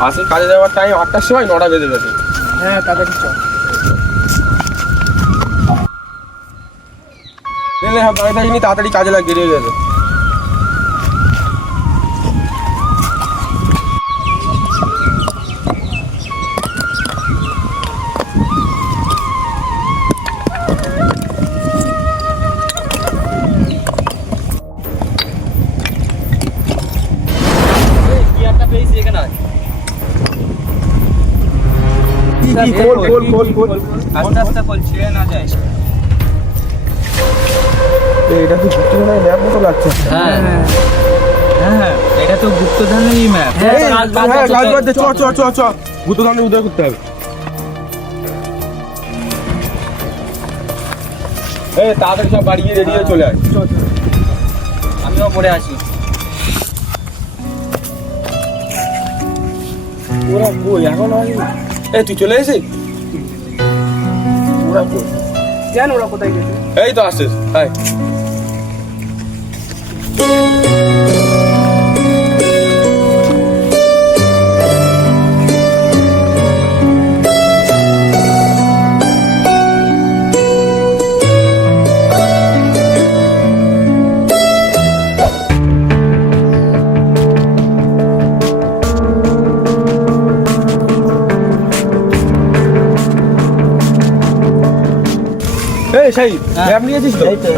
আসে কাজে যাওয়ার টাইম আটটার সময় নটা বেজে গেছে হ্যাঁ তাড়াতাড়ি হ্যাঁ তাড়াতাড়ি কাজে লাগিয়ে বেরিয়ে খোল খোল খোল খোল আস্তে আস্তে খোল, ছিঁড়ে না যায়। এটা তো ঘুরতে গেলে ম্যাপ মতো লাগছে? হ্যাঁ। হ্যাঁ এটা তো গুপ্তধনেরই ম্যাপ হ্যাঁ গাছ চ চ চ চ। ভূত উদয় করতে হবে। এই তাড়াতাড়ি সব বাড়ি গিয়ে রেডি হয়ে চলে আয়। আমিও পড়ে আসি ওরা কই? এখন আসেনি এই তুই চলে এসে ওরা কই জান ওরা কোথায় গেছে? এই তো আসছিস হাই এই সেই হ্যাঁ। ম্যাপ নিয়েছিস তো এই তো।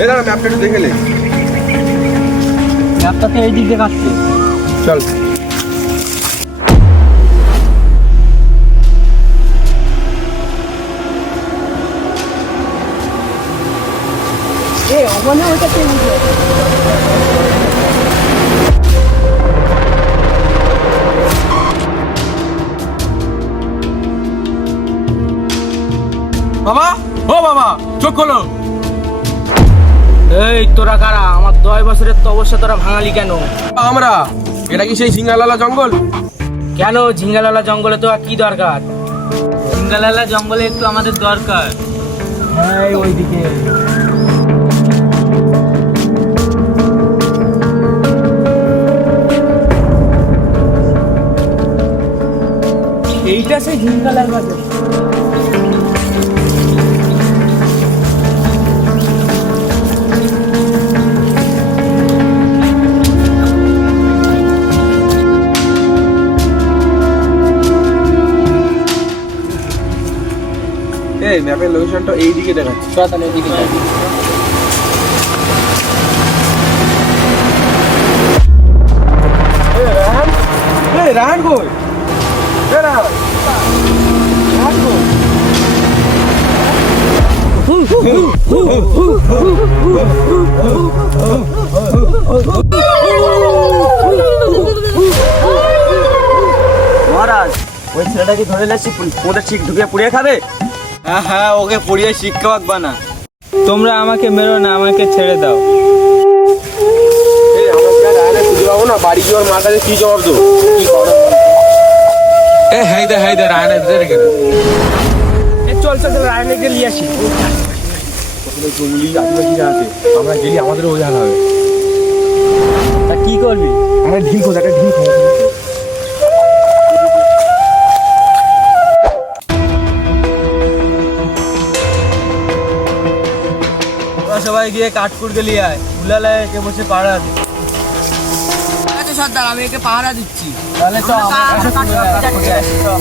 এই দাঁড়া ম্যাপটা একটু দেখে নে ম্যাপটাতে এই দিক দেখাচ্ছে চল এই তোরা কারা? আমার দশ বছরের তো অবস্থা তোরা ভাঙালি কেন? আমরা? এটা কি সেই সিঙ্গালালা জঙ্গল? কেন? ঝিঙ্গালালা জঙ্গলে তো আর কি দরকার? ঝিঙ্গালালা জঙ্গলে একটু আমাদের দরকার। হ্যাঁ ওইদিকে। এইটা সেই ঝিঙ্গালাল বাজার ম্যাপের লোকেশনটা এই দিকে দেখাচ্ছে। মহারাজ, ওই ছেলেটাকে ধরে লেছি ওদের ঠিক ঢুকে পুড়িয়ে খাবে? হ্যাঁ হ্যাঁ ওকে পুড়িয়ে শিক্ষা পাকবা না তোমরা আমাকে মেরো না আমাকে ছেড়ে দাও। না বাড়ি গিয়ে ওর মার কাছে কি জবাব দেবো? কি এ হাই দে হাই দে রাহানে দে রেখে দে চল চল চল রায়নেকে নিয়ে আসি। জঙ্গলি আদিবাসীরা আছে আমরা গেলি আমাদেরও ওই হাল হবে। তা কি করবি? আমরা ঢিল খোঁজ একটা ঢিল খোঁজ। সবাই গিয়ে কাঠকুড়কে নিয়ে আয়। উলালায় কে বসে পাহারা দে। আচ্ছা সর্দার আমি একে পাহারা দিচ্ছি। তাহলে তো কাঠ- কাঠ- কাঠ- কাঠ-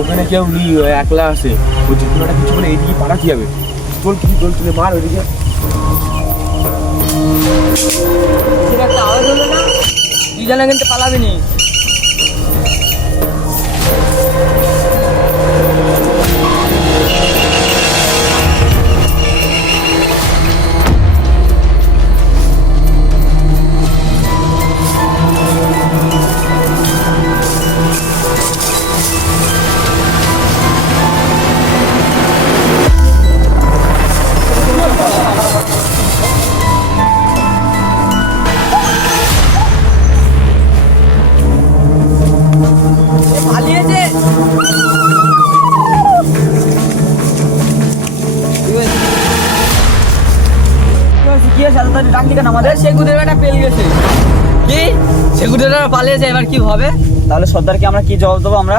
ওখানে কেউ ও একলা আছে। ও যে কোনো কিছু বলে এইদিকে পাঠাতে যাবে। চল কিছু চল তুলে মার ওইদিকে একটা আওয়াজ হলো না? তুই জানা কিন্তু পালাবি নি। তাড়াতাড়ি আমাদের সে গুদের বেটা পেল গেছে। কি? সেই গুদের পালিয়েছে এবার কি হবে? তাহলে সর্দারকে আমরা কি জবাব দেবো আমরা?